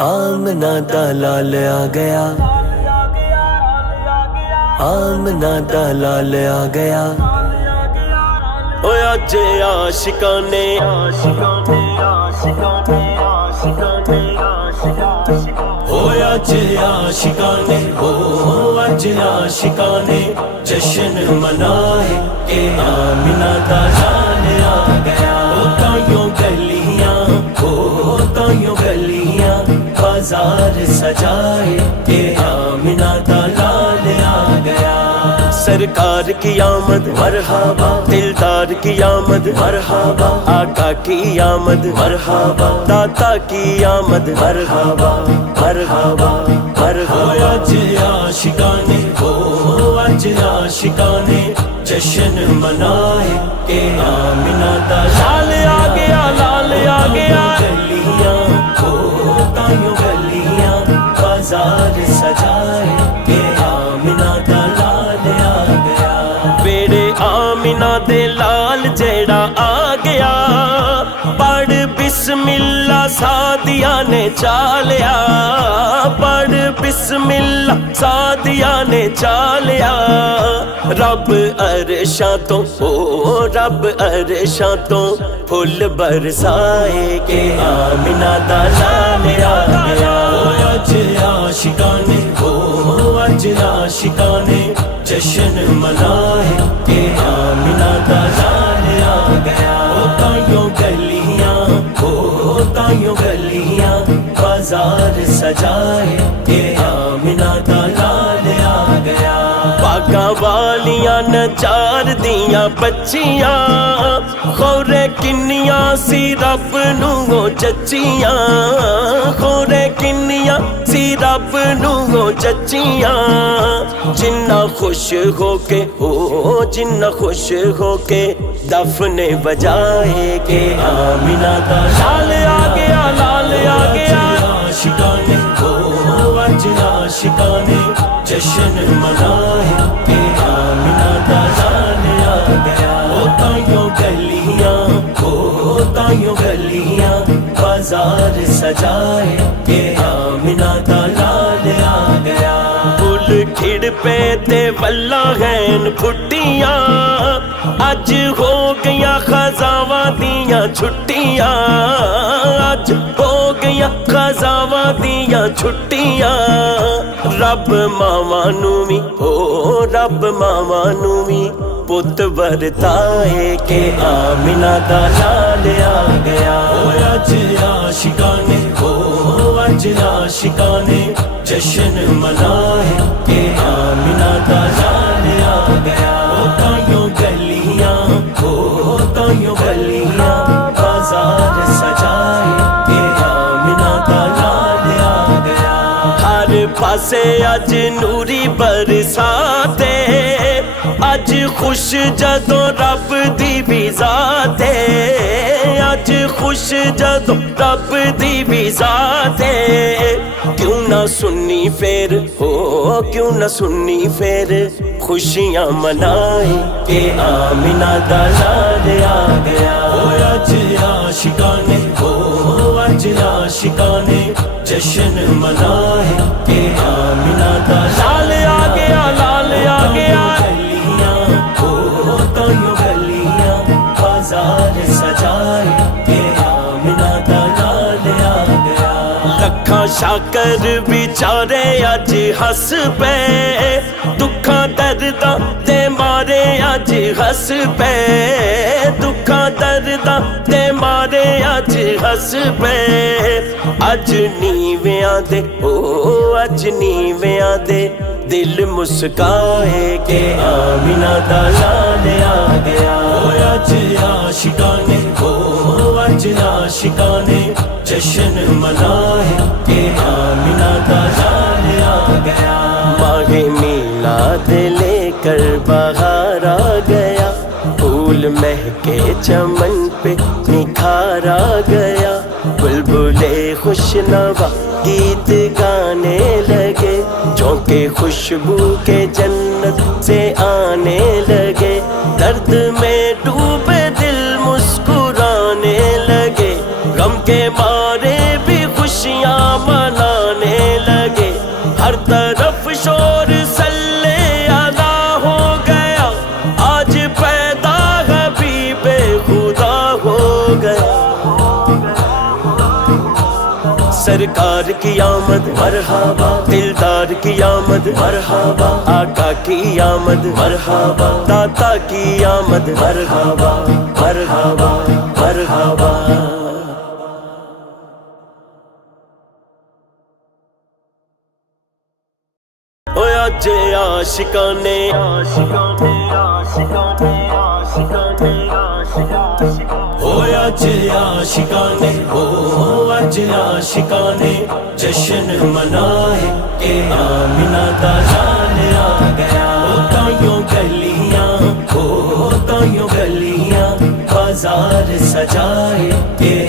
آمنہ دا لال آ گیا، آمنہ دا لال آ گیا، اوے اج عاشقاں نے اوے اج عاشقاں نے اج عاشقاں نے جشن منائے کہ آمنہ دا لال آ گیا۔ تائیوں گلیاں تائیوں گلیاں بازار سجائے کہ آمنہ دا لال آ گیا۔ سرکار کی آمد مرحبا، دلدار کی آمد مرحبا، آقا کی آمد مرحبا، داتا کی آمد مرحبا مرحبا مرحبا۔ اج عاشقاں نے اج عاشقاں نے جشن منائے کہ آمنہ دا لال آ گیا، لال آ گیا۔ گلیاں تائیوں گلیاں بازار سجائے کہ آمنہ دا لال آ گیا۔ بیڑے آمنہ دے لال جیڑا آ گیا، پڑھ بسم اللہ سعدیہ نے چالیا، پڑھ بسم اللہ سعدیہ نے چالیا۔ رب عرشاں تو رب عرشاں تو پھول برسائے کہ آمنہ دا لال آ گیا۔ اج عاشقاں نے اج عاشقاں نے جشن منائے کہ آمنہ دا لال آ گیا۔ تائیوں گلیاں تائیوں گلیاں بازار سجائے کہ آمنہ دا لال آ گیا۔ باغاں والیاں نچار دیاں بچیاں، خورے کنیاں سی رب نوں جچیاں، خورے کنیاں سی رب نوں جچیاں۔ جنہ خوش ہو کے جنہ خوش ہو کے دفن بجائے کہ آمنہ دا لال آ گیا، لال آ گیا۔ عاشقاں نے اج عاشقاں نے جشن منائے کہ آمنہ دا لال آ گیا۔ تائیوں گلیاں تائیوں گلیاں بازار سجائے کہ آمنہ دا لال آ گیا۔ پھول کھڑ پے تے ولا ہیں پھٹیاں، اج ہو گیاں خزاواں دیاں چھٹیاں، اج ہو گیاں خزاواں دیاں چھٹیاں۔ رب ماواں نوں وی رب ماواں نوں وی پت ورتائے کہ آمنہ دا لال آ گیا۔ اج عاشقاں نے اج عاشقاں نے جشن منائے کہ آمنہ دا لال آ گیا۔ تائیوں گلیاں تائیوں گلیاں بازار سجائے کہ آمنہ دا لال آ گیا۔ ہر پاسے اج نوری برساتے، اج خوش جدوں رب دی بھی ذات ہے، اج خوش جدوں رب دی بھی ذات ہے۔ کیوں نہ سنی پھر کیوں نہ سنی پھر خوشیاں منائے کہ آمنہ دا لال آ گیا۔ اج عاشقاں نے اج عاشقاں نے جشن منائے کہ آمنہ دا لال آ گیا، لال آ گیا۔ تائیوں گلیاں بازار سجائے کہ آمنہ دا لال آ گیا۔ لکھاں شاکر بیچارے اج ہس پے، دکھاں درداں دے مارے اج ہس پے، دکھاں درداں دے مارے اج ہس پے۔ اج نیویاں دے اج نیویاں دے دل مسکائے کہ آمنہ دا لال آ گیا۔ اج عاشقاں نے اج عاشقاں نے جشن منائے کہ آمنہ دا لال آ گیا۔ ماہ میلاد لے کر بہار آ گیا، پھول مہکے چمن پہ نکھار آ گیا۔ بلبلے خوش نوا گیت گانے لگے، جھونکے خوشبو کے جنت سے آنے لگے۔ درد میں ڈوبے دل مسکرانے لگے، غم کے مارے بھی خوشیاں من سرکار کی آمد مرحبا، دلدار کی آمد مرحبا، آقا کی آمد مرحبا، داتا کی آمد مرحبا مرحبا مرحبا۔ اج عاشقانے اج عاشقانے اج عاشقانے جشن منائے کہ آمنہ دا لال آ گیا۔ تائیوں گلیاں تائیوں گلیاں بازار سجائے کہ